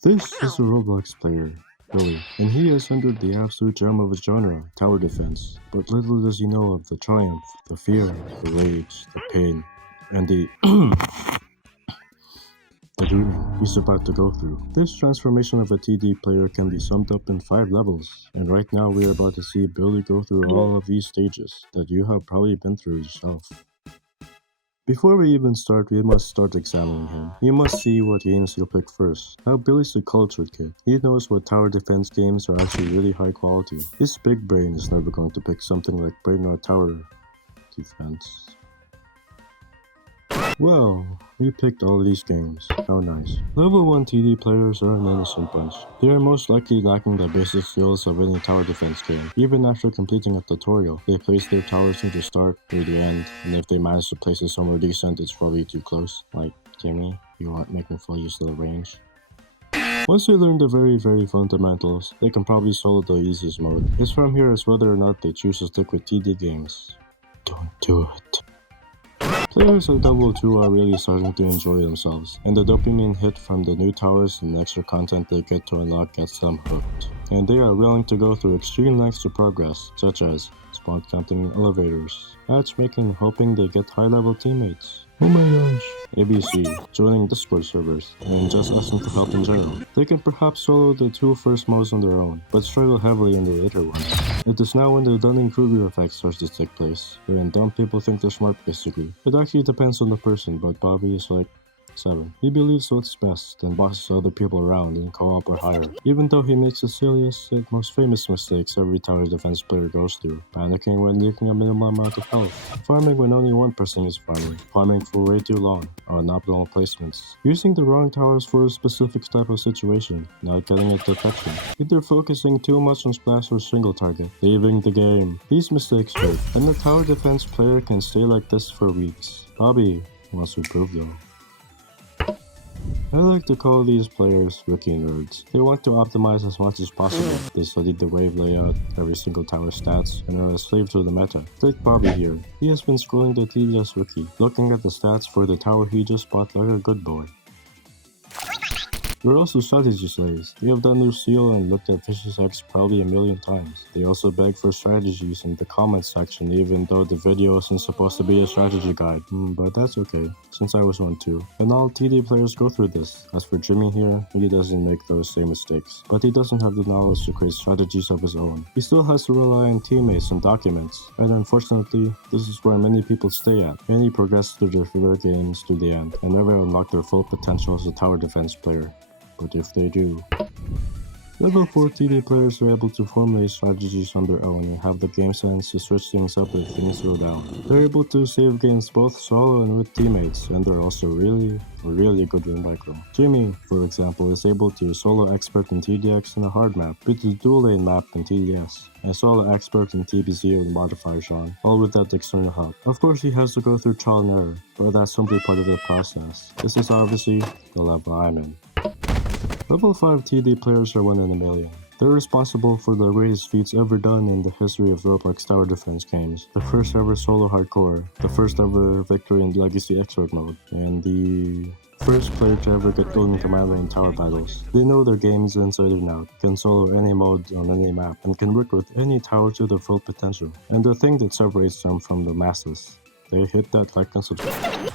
This is a Roblox player, Billy, and he has entered the absolute gem of his genre, tower defense. But little does he know of the triumph, the fear, the rage, the pain, and the dreaming he's about to go through. This transformation of a TD player can be summed up in 5 levels, and right now we are about to see Billy go through all of these stages that you have probably been through yourself. Before we even start, we must start examining him. We must see what games he'll pick first. Now Billy's a cultured kid. He knows what tower defense games are actually really high quality. His big brain is never going to pick something like Brainrot Tower Defense. Well, we picked all these games. How nice. Level 1 TD players are an innocent bunch. They are most likely lacking the basic skills of any tower defense game. Even after completing a tutorial, they place their towers near the start or the end, and if they manage to place it somewhere decent, it's probably too close. Like, Jimmy, you aren't making full use of the range. Once they learn the very fundamentals, they can probably solo the easiest mode. It's from here as whether or not they choose to stick with TD games. Don't do it. Players of Double 2 are really starting to enjoy themselves, and the dopamine hit from the new towers and extra content they get to unlock gets them hooked. And they are willing to go through extreme lengths to progress, such as spawn camping in elevators, matchmaking hoping they get high-level teammates. Oh my gosh. ABC, joining Discord servers, and just asking for help in general. They can perhaps solo the 2 first modes on their own, but struggle heavily in the later ones. It is now when the Dunning-Kruger effect starts to take place, wherein dumb people think they're smart basically. It actually depends on the person, but Bobby is like 7. He believes what's best and bosses other people around in co-op or higher, even though he makes the silliest and most famous mistakes every tower defense player goes through. Panicking when leaking a minimal amount of health, farming when only one person is farming for way too long, on optimal placements, using the wrong towers for a specific type of situation, not getting it detection, either focusing too much on splash or single target, leaving the game. These mistakes hurt, and the tower defense player can stay like this for weeks. Bobby wants to prove though. I like to call these players rookie nerds. They want to optimize as much as possible. They studied the wave layout, every single tower stats, and are a slave to the meta. Take Bobby here. He has been scrolling the TDX wiki, looking at the stats for the tower he just bought like a good boy. We're also strategy slaves. We have done Lucille and looked at Defense X probably a million times. They also beg for strategies in the comments section even though the video isn't supposed to be a strategy guide. But that's okay, since I was one too. And all TD players go through this. As for Jimmy here, he doesn't make those same mistakes. But he doesn't have the knowledge to create strategies of his own. He still has to rely on teammates and documents. And unfortunately, this is where many people stay at. Many progress through their favorite games to the end and never unlock their full potential as a tower defense player. But if they do, Level 4 TD players are able to formulate strategies on their own and have the game sense to switch things up if things go down. They're able to save games both solo and with teammates, and they're also really good with micro. Jimmy, for example, is able to solo expert in TDX in a hard map, beat the dual lane map in TDS, and solo expert in TBZ with modifier Sean, all without external help. Of course he has to go through trial and error, but that's simply part of the process. This is obviously the level I'm in. Level 5 TD players are 1 in a million. They're responsible for the greatest feats ever done in the history of Roblox Tower Defense games. The first ever solo hardcore, the first ever victory in Legacy Expert mode, and the first player to ever get golden commando in tower battles. They know their games inside and out, can solo any mode on any map, and can work with any tower to their full potential. And the thing that separates them from the masses, they hit that like and subscribe.